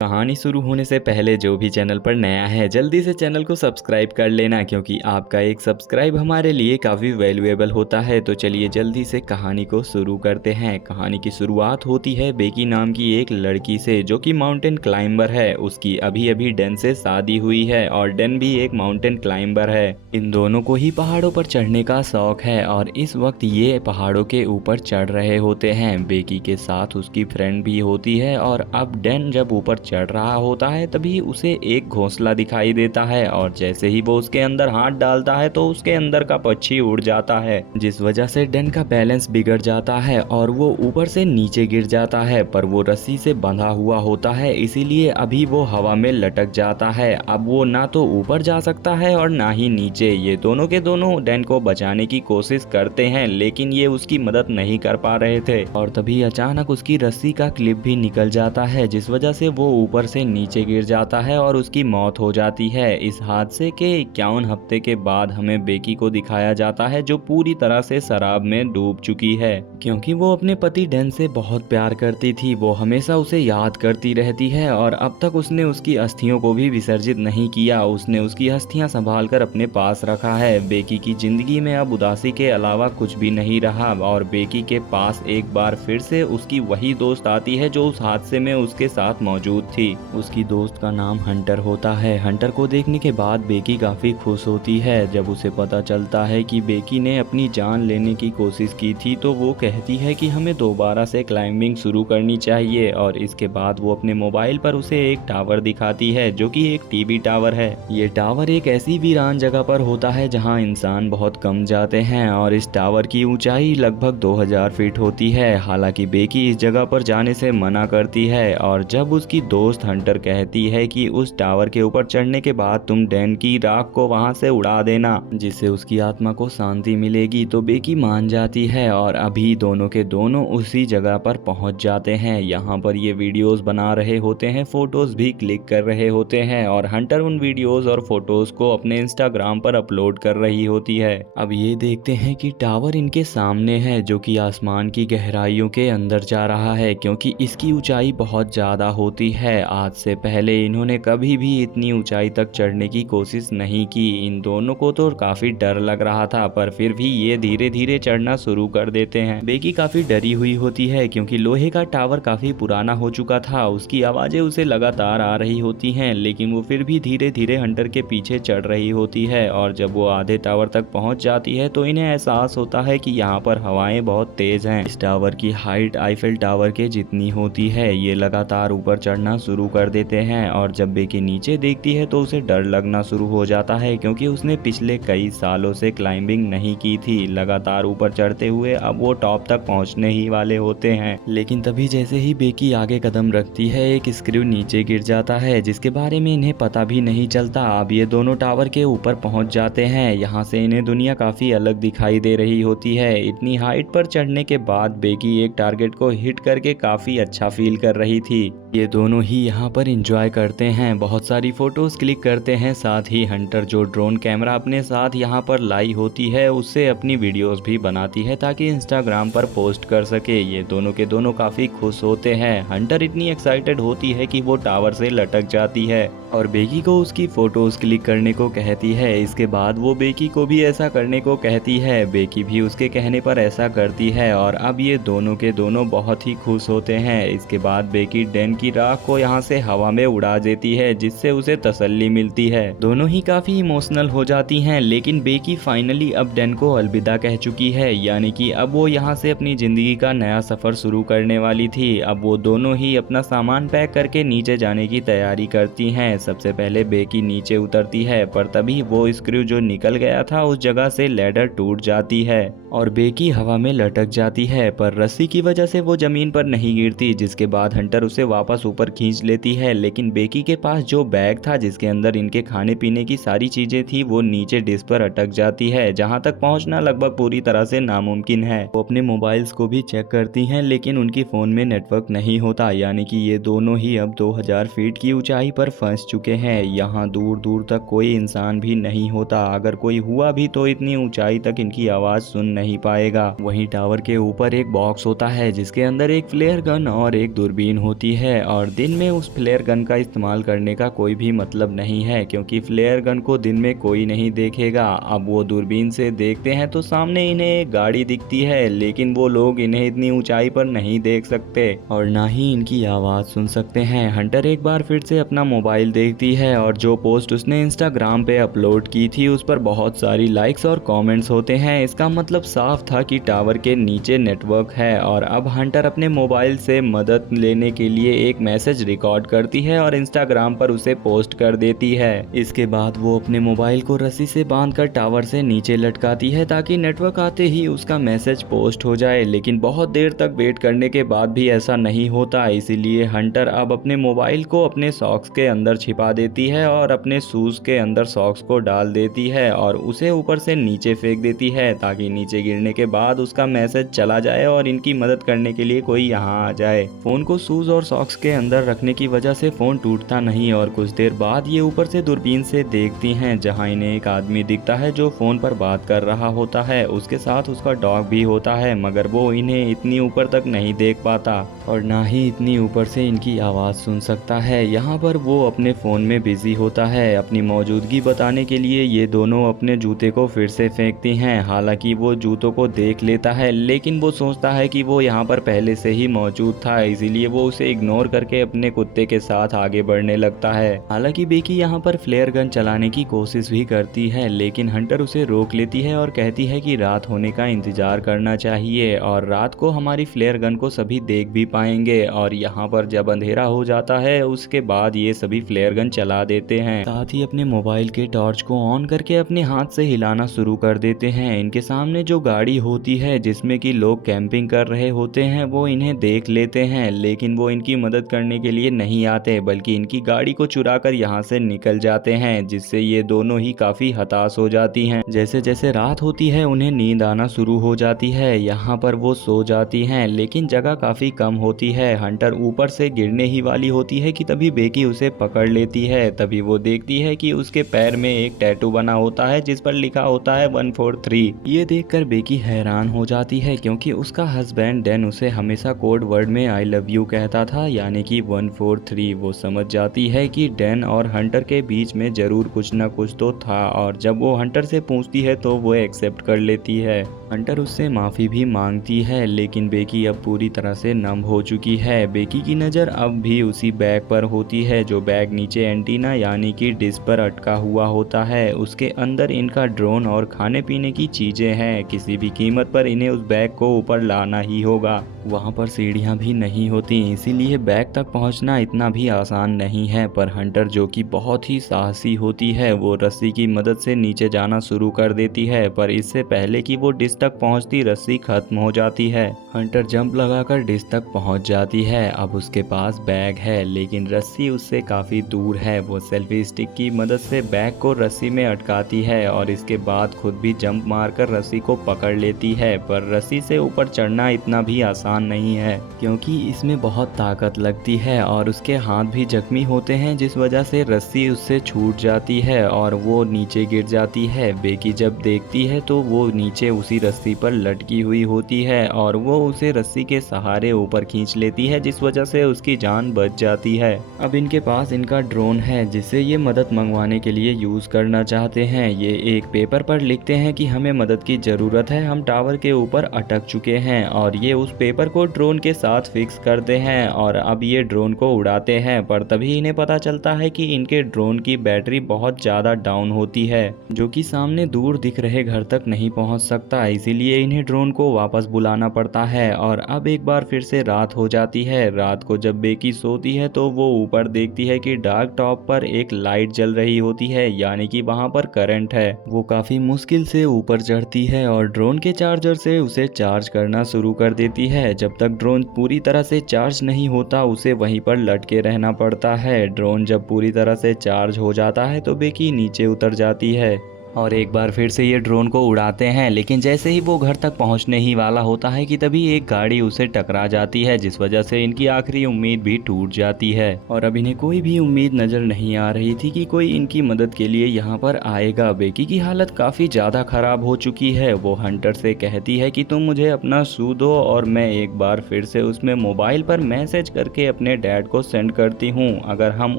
कहानी शुरू होने से पहले जो भी चैनल पर नया है जल्दी से चैनल को सब्सक्राइब कर लेना, क्योंकि आपका एक सब्सक्राइब हमारे लिए काफ़ी वैल्यूएबल होता है। तो चलिए जल्दी से कहानी को शुरू करते हैं। कहानी की शुरुआत होती है बेकी नाम की एक लड़की से, जो कि माउंटेन क्लाइंबर है। उसकी अभी अभी डेन से शादी हुई है और डेन भी एक माउंटेन क्लाइंबर है। इन दोनों को ही पहाड़ों पर चढ़ने का शौक है और इस वक्त ये पहाड़ों के ऊपर चढ़ रहे होते हैं। बेकी के साथ उसकी फ्रेंड भी होती है और अब डेन जब ऊपर चढ़ रहा होता है तभी उसे एक घोंसला दिखाई देता है और जैसे ही वो उसके अंदर हाथ डालता है तो उसके अंदर का पक्षी उड़ जाता है, जिस वजह से डेन का बैलेंस बिगड़ जाता है और वो ऊपर से नीचे गिर जाता है। पर वो रस्सी से बंधा हुआ होता है, इसीलिए अभी वो हवा में लटक जाता है। अब वो ना तो ऊपर जा सकता है और ना ही नीचे। ये दोनों के दोनों डेन को बचाने की कोशिश करते हैं, लेकिन ये उसकी मदद नहीं कर पा रहे थे और तभी अचानक उसकी रस्सी का क्लिप भी निकल जाता है, जिस वजह से वो ऊपर से नीचे गिर जाता है और उसकी मौत हो जाती है। इस हादसे के 51 हफ्ते के बाद हमें बेकी को दिखाया जाता है, जो पूरी तरह से शराब में डूब चुकी है, क्योंकि वो अपने पति डेन से बहुत प्यार करती थी। वो हमेशा उसे याद करती रहती है और अब तक उसने उसकी अस्थियों को भी विसर्जित नहीं किया। उसने उसकी अस्थियां संभाल कर अपने पास रखा है। बेकी की जिंदगी में अब उदासी के अलावा कुछ भी नहीं रहा और बेकी के पास एक बार फिर से उसकी वही दोस्त आती है जो उस हादसे में उसके साथ मौजूद थी। उसकी दोस्त का नाम हंटर होता है। हंटर को देखने के बाद बेकी काफी खुश होती है। जब उसे पता चलता है कि बेकी ने अपनी जान लेने की कोशिश की थी तो वो कहती है कि हमें दोबारा से क्लाइंबिंग शुरू करनी चाहिए और इसके बाद वो अपने मोबाइल पर उसे एक टावर दिखाती है, जो कि एक टीवी टावर है। ये टावर एक ऐसी वीरान जगह पर होता है जहाँ इंसान बहुत कम जाते हैं और इस टावर की ऊंचाई लगभग 2000 फीट होती है। हालांकि बेकी इस जगह पर जाने से मना करती है और जब उसकी दोस्त हंटर कहती है कि उस टावर के ऊपर चढ़ने के बाद तुम डैन की राख को वहां से उड़ा देना, जिससे उसकी आत्मा को शांति मिलेगी, तो बेकी मान जाती है और अभी दोनों के दोनों उसी जगह पर पहुंच जाते हैं। यहाँ पर ये वीडियोस बना रहे होते हैं, फोटोज भी क्लिक कर रहे होते हैं और हंटर उन वीडियोस और फोटोज को अपने इंस्टाग्राम पर अपलोड कर रही होती है। अब ये देखते हैं कि टावर इनके सामने है, जो कि आसमान की गहराइयों के अंदर जा रहा है, क्योंकि इसकी ऊंचाई बहुत ज्यादा होती है। आज से पहले इन्होंने कभी भी इतनी ऊंचाई तक चढ़ने की कोशिश नहीं की। इन दोनों को तो काफी डर लग रहा था, पर फिर भी ये धीरे धीरे चढ़ना शुरू कर देते हैं। बेकी काफी डरी हुई होती है, क्योंकि लोहे का टावर काफी पुराना हो चुका था। उसकी आवाजें उसे लगातार आ रही होती हैं, लेकिन वो फिर भी धीरे धीरे हंटर के पीछे चढ़ रही होती है और जब वो आधे टावर तक पहुंच जाती है तो इन्हें एहसास होता है कि यहाँ पर हवाएं बहुत तेज हैं। इस टावर की हाइट आईफिल टावर के जितनी होती है। ये लगातार ऊपर चढ़ना शुरू कर देते हैं और जब बेकी नीचे देखती है तो उसे डर लगना शुरू हो जाता है, क्योंकि उसने पिछले कई सालों से क्लाइंबिंग नहीं की थी। लगातार ऊपर चढ़ते हुए अब वो टॉप तक पहुंचने ही वाले होते हैं, लेकिन तभी जैसे ही बेकी आगे कदम रखती है एक स्क्रू नीचे गिर जाता है, जिसके बारे में इन्हें पता भी नहीं चलता। अब ये दोनों टावर के ऊपर पहुंच जाते हैं। यहाँ से इन्हें दुनिया काफी अलग दिखाई दे रही होती है। इतनी हाइट पर चढ़ने के बाद बेकी एक टारगेट को हिट करके काफी अच्छा फील कर रही थी। ये दोनों ही यहाँ पर एंजॉय करते हैं, बहुत सारी फोटोज क्लिक करते हैं। साथ ही हंटर जो ड्रोन कैमरा अपने साथ यहाँ पर लाई होती है उससे अपनी वीडियोस भी बनाती है ताकि इंस्टाग्राम पर पोस्ट कर सके। ये दोनों के दोनों काफी खुश होते हैं। हंटर इतनी एक्साइटेड होती है कि वो टावर से लटक जाती है और बेकी को उसकी फोटोज क्लिक करने को कहती है। इसके बाद वो बेकी को भी ऐसा करने को कहती है। बेकी भी उसके कहने पर ऐसा करती है और अब ये दोनों के दोनों बहुत ही खुश होते हैं। इसके बाद बेकी डैन की राख को यहाँ से हवा में उड़ा देती है, जिससे उसे तसल्ली मिलती है। दोनों ही काफी इमोशनल हो जाती हैं, लेकिन बेकी फाइनली अब डैन को अलविदा कह चुकी है, यानी कि अब वो यहाँ से अपनी जिंदगी का नया सफर शुरू करने वाली थी। अब वो दोनों ही अपना सामान पैक करके नीचे जाने की तैयारी करती हैं। सबसे पहले बेकी नीचे उतरती है, पर तभी वो स्क्रू जो निकल गया था उस जगह से लैडर टूट जाती है और बेकी हवा में लटक जाती है, पर रस्सी की वजह से वो जमीन पर नहीं गिरती। जिसके बाद हंटर उसे वापस ऊपर खींच लेती है, लेकिन बेकी के पास जो बैग था जिसके अंदर इनके खाने पीने की सारी चीजें थी वो नीचे डिस्क पर अटक जाती है, जहां तक पहुंचना लगभग पूरी तरह से नामुमकिन है। वो अपने मोबाइल्स को भी चेक करती हैं, लेकिन उनकी फोन में नेटवर्क नहीं होता, यानी कि ये दोनों ही अब 2000 फीट की ऊंचाई पर फंस चुके हैं। यहाँ दूर दूर तक कोई इंसान भी नहीं होता, अगर कोई हुआ भी तो इतनी ऊंचाई तक इनकी आवाज़ सुन नहीं पाएगा। वहीं टावर के ऊपर एक बॉक्स होता है जिसके अंदर एक फ्लेयर गन और एक दूरबीन होती है, और दिन में उस फ्लेयर गन का इस्तेमाल करने का कोई भी मतलब नहीं है क्योंकि फ्लेयर गन को दिन में कोई नहीं देखेगा। अब वो दूरबीन से देखते हैं तो सामने इन्हें एक गाड़ी दिखती है, लेकिन वो लोग इन्हें इतनी ऊंचाई पर नहीं देख सकते और ना ही इनकी आवाज़ सुन सकते हैं। हंटर एक बार फिर से अपना मोबाइल देखती है और जो पोस्ट उसने इंस्टाग्राम पे अपलोड की थी उस पर बहुत सारी लाइक्स और कमेंट्स होते हैं। इसका मतलब साफ था कि टावर के नीचे नेटवर्क है। और अब हंटर अपने मोबाइल से मदद लेने के लिए एक मैसेज रिकॉर्ड करती है और इंस्टाग्राम पर उसे पोस्ट कर देती है। इसके बाद वो अपने मोबाइल को रस्सी से बांधकर टावर से नीचे लटकाती है ताकि नेटवर्क आते ही उसका मैसेज पोस्ट हो जाए, लेकिन बहुत देर तक वेट करने के बाद भी ऐसा नहीं होता। इसीलिए हंटर अब अपने मोबाइल को अपने सॉक्स के अंदर छिपा देती है और अपने शूज के अंदर सॉक्स को डाल देती है और उसे ऊपर से नीचे फेंक देती है ताकि नीचे गिरने के बाद उसका मैसेज चला जाए और इनकी मदद करने के लिए कोई यहाँ आ जाए। फोन को शूज और सॉक्स के अंदर रखने की वजह से फोन टूटता नहीं और कुछ देर बाद ये ऊपर से दूरबीन से देखती हैं जहाँ इन्हें एक आदमी दिखता है जो फोन पर बात कर रहा होता है। उसके साथ उसका डॉग भी होता है, मगर वो इन्हें इतनी ऊपर तक नहीं देख पाता और ना ही इतनी ऊपर से इनकी आवाज़ सुन सकता है। यहाँ पर वो अपने फ़ोन में बिजी होता है। अपनी मौजूदगी बताने के लिए ये दोनों अपने जूते को फिर से फेंकती हैं। हालांकि वो जूतों को देख लेता है, लेकिन वो सोचता है कि वो यहाँ पर पहले से ही मौजूद था, इसीलिए वो उसे इग्नोर करके अपने कुत्ते के साथ आगे बढ़ने लगता है। हालांकि बेकी यहाँ पर फ्लेयर गन चलाने की कोशिश भी करती है, लेकिन हंटर उसे रोक लेती है और कहती है कि रात होने का इंतजार करना चाहिए और रात को हमारी फ्लेयर गन को सभी देख भी पाएंगे। और यहाँ पर जब अंधेरा हो जाता है उसके बाद ये सभी फ्लेयर गन चला देते हैं, साथ ही अपने मोबाइल के टॉर्च को ऑन करके अपने हाथ से हिलाना शुरू कर देते हैं। इनके सामने जो गाड़ी होती है जिसमें कि लोग कैंपिंग कर रहे होते हैं वो इन्हें देख लेते हैं, लेकिन वो इनकी मदद करने के लिए नहीं आते बल्कि इनकी गाड़ी को चुरा कर यहाँ से निकल जाते हैं, जिससे ये दोनों ही काफी हताश हो जाती हैं। जैसे जैसे रात होती है उन्हें नींद आना शुरू हो जाती है। यहाँ पर वो सो जाती हैं, लेकिन जगह काफी कम होती है। हंटर ऊपर से गिरने ही वाली होती है कि तभी बेकी उसे पकड़ लेती है। तभी वो देखती है कि उसके पैर में एक टैटू बना होता है जिस पर लिखा होता है 143। ये देखकर बेकी हैरान हो जाती है क्योंकि उसका हस्बैंड डैन उसे हमेशा कोड वर्ड में आई लव यू कहता था, यानी कि 143। वो समझ जाती है कि डैन और हंटर के बीच में जरूर कुछ न कुछ तो था और जब वो हंटर से पूछती है तो वो एक्सेप्ट कर लेती है। हंटर उससे माफ़ी भी मांगती है, लेकिन बेकी अब पूरी तरह से नम हो चुकी है। बेकी की नज़र अब भी उसी बैग पर होती है जो बैग नीचे एंटीना यानी कि डिश पर अटका हुआ होता है। उसके अंदर इनका ड्रोन और खाने पीने की चीज़ें हैं। किसी भी कीमत पर इन्हें उस बैग को ऊपर लाना ही होगा। वहाँ पर सीढ़ियाँ भी नहीं होती, इसीलिए बैग तक पहुँचना इतना भी आसान नहीं है। पर हंटर जो कि बहुत ही साहसी होती है वो रस्सी की मदद से नीचे जाना शुरू कर देती है, पर इससे पहले कि वो डिश तक पहुँचती रस्सी खत्म हो जाती है। हंटर जंप लगाकर डिश तक पहुँच जाती है। अब उसके पास बैग है, लेकिन रस्सी उससे काफ़ी दूर है। वो सेल्फी स्टिक की मदद से बैग को रस्सी में अटकाती है और इसके बाद खुद भी जंप मारकर रस्सी को पकड़ लेती है। पर रस्सी से ऊपर चढ़ना इतना भी आसान नहीं है क्योंकि इसमें बहुत ताकत लगती है और उसके हाथ भी जख्मी होते हैं, जिस वजह से रस्सी उससे छूट जाती है और वो नीचे गिर जाती है। बेकी जब देखती है तो वो नीचे उसी रस्सी पर लटकी हुई होती है और वो उसे रस्सी के सहारे ऊपर खींच लेती है, जिस वजह से उसकी जान बच जाती है। अब इनके पास इनका ड्रोन है जिसे ये मदद मंगवाने के लिए यूज करना चाहते हैं। ये एक पेपर पर लिखते हैं कि हमें मदद की जरूरत है, हम टावर के ऊपर अटक चुके हैं, और ये उस पेपर को ड्रोन के साथ फिक्स करते हैं और अब ये ड्रोन को उड़ाते हैं। पर तभी इन्हें पता चलता है कि इनके ड्रोन की बैटरी बहुत ज्यादा डाउन होती है जो कि सामने दूर दिख रहे घर तक नहीं पहुंच सकता, इसीलिए इन्हें ड्रोन को वापस बुलाना पड़ता है। और अब एक बार फिर से रात हो जाती है। रात को जब बेकी सोती है तो वो ऊपर देखती है कि डार्क टॉप पर एक लाइट जल रही होती है, यानी कि वहां पर करंट है। वो काफी मुश्किल से ऊपर चढ़ती है और ड्रोन के चार्जर से उसे चार्ज करना शुरू कर देती है। जब तक ड्रोन पूरी तरह से चार्ज नहीं होता उसे वहीं पर लटके रहना पड़ता है। ड्रोन जब पूरी तरह से चार्ज हो जाता है तो बेकी नीचे उतर जाती है और एक बार फिर से ये ड्रोन को उड़ाते हैं, लेकिन जैसे ही वो घर तक पहुंचने ही वाला होता है कि तभी एक गाड़ी उसे टकरा जाती है, जिस वजह से इनकी आखिरी उम्मीद भी टूट जाती है। और अब इन्हें कोई भी उम्मीद नजर नहीं आ रही थी कि कोई इनकी मदद के लिए यहाँ पर आएगा। बेकी की हालत काफी ज्यादा खराब हो चुकी है। वो हंटर से कहती है कि तुम मुझे अपना शू दो और मैं एक बार फिर से उसमें मोबाइल पर मैसेज करके अपने डैड को सेंड करती हूँ। अगर हम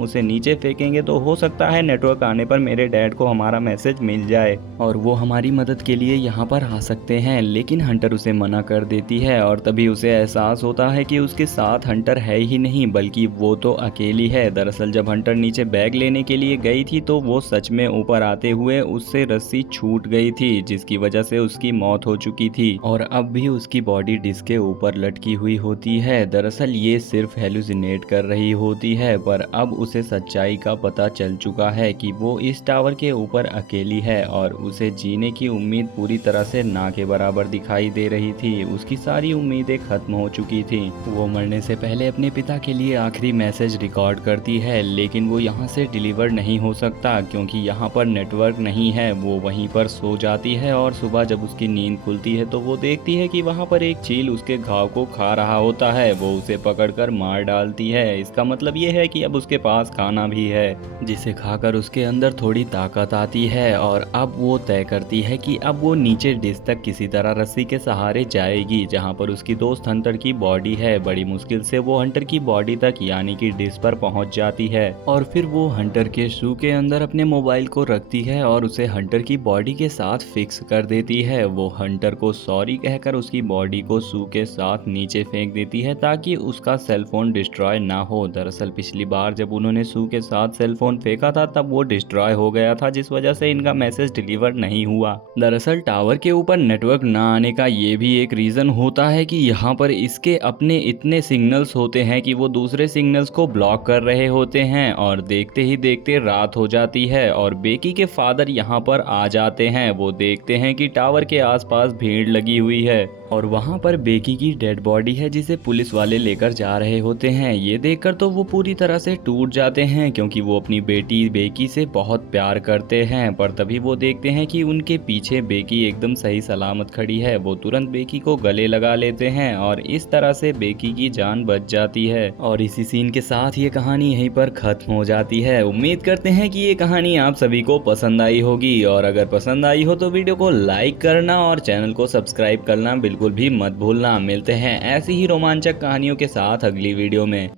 उसे नीचे फेंकेंगे तो हो सकता है नेटवर्क आने पर मेरे डैड को हमारा मैसेज मिल जाए और वो हमारी मदद के लिए यहाँ पर आ सकते हैं। लेकिन हंटर उसे मना कर देती है और तभी उसे एहसास होता है कि उसके साथ हंटर है ही नहीं, बल्कि वो तो अकेली है। दरअसल जब हंटर नीचे बैग लेने के लिए गई थी तो वो सच में ऊपर आते हुए उससे रस्सी छूट गई थी, जिसकी वजह से उसकी मौत हो चुकी थी और अब भी उसकी बॉडी डिस्क के ऊपर लटकी हुई होती है। दरअसल ये सिर्फ हेलुसिनेट कर रही होती है, पर अब उसे सच्चाई का पता चल चुका है कि वो इस टावर के ऊपर अकेली है और उसे जीने की उम्मीद पूरी तरह से ना के बराबर दिखाई दे रही थी। उसकी सारी उम्मीदें खत्म हो चुकी थी। वो मरने से पहले अपने पिता के लिए आखिरी मैसेज रिकॉर्ड करती है, लेकिन वो यहाँ से डिलीवर नहीं हो सकता क्योंकि यहाँ पर नेटवर्क नहीं है। वो वहीं पर सो जाती है और सुबह जब उसकी नींद खुलती है तो वो देखती है कि वहाँ पर एक चील उसके घाव को खा रहा होता है। वो उसे पकड़कर मार डालती है। इसका मतलब ये है कि अब उसके पास खाना भी है, जिसे खाकर उसके अंदर थोड़ी ताकत आती है और अब वो तय करती है कि अब वो नीचे डिस्क तक किसी तरह रस्सी के सहारे जाएगी, जहाँ पर उसकी दोस्त हंटर की बॉडी है। बड़ी मुश्किल से वो हंटर की बॉडी तक यानी कि डिस्क पर पहुंच जाती है और फिर वो हंटर के शू के अंदर अपने मोबाइल को रखती है और उसे हंटर की बॉडी के साथ फिक्स कर देती है। वो हंटर को सॉरी कहकर उसकी बॉडी को शू के साथ नीचे फेंक देती है ताकि उसका सेलफोन डिस्ट्रॉय ना हो। दरअसल पिछली बार जब उन्होंने शू के साथ सेलफोन फेंका था तब वो डिस्ट्रॉय हो गया था, जिस वजह से इनका मैसेज डिलीवर नहीं हुआ। दरअसल टावर के ऊपर नेटवर्क ना आने का ये भी एक रीजन होता है कि यहाँ पर इसके अपने इतने सिग्नल्स होते हैं कि वो दूसरे सिग्नल्स को ब्लॉक कर रहे होते हैं और देखते ही देखते रात हो जाती है और बेकी के फादर यहाँ पर आ जाते हैं। वो देखते हैं कि टावर के आसपास भीड़ लगी हुई है और वहाँ पर बेकी की डेड बॉडी है जिसे पुलिस वाले लेकर जा रहे होते हैं। ये देखकर तो वो पूरी तरह से टूट जाते हैं क्योंकि वो अपनी बेटी बेकी से बहुत प्यार करते हैं। पर तभी वो देखते हैं कि उनके पीछे बेकी एकदम सही सलामत खड़ी है। वो तुरंत बेकी को गले लगा लेते हैं और इस तरह से बेकी की जान बच जाती है। और इसी सीन के साथ ये कहानी यहीं पर खत्म हो जाती है। उम्मीद करते हैं कि ये कहानी आप सभी को पसंद आई होगी और अगर पसंद आई हो तो वीडियो को लाइक करना और चैनल को सब्सक्राइब करना बिल्कुल भी मत भूलना। मिलते हैं ऐसी ही रोमांचक कहानियों के साथ अगली वीडियो में।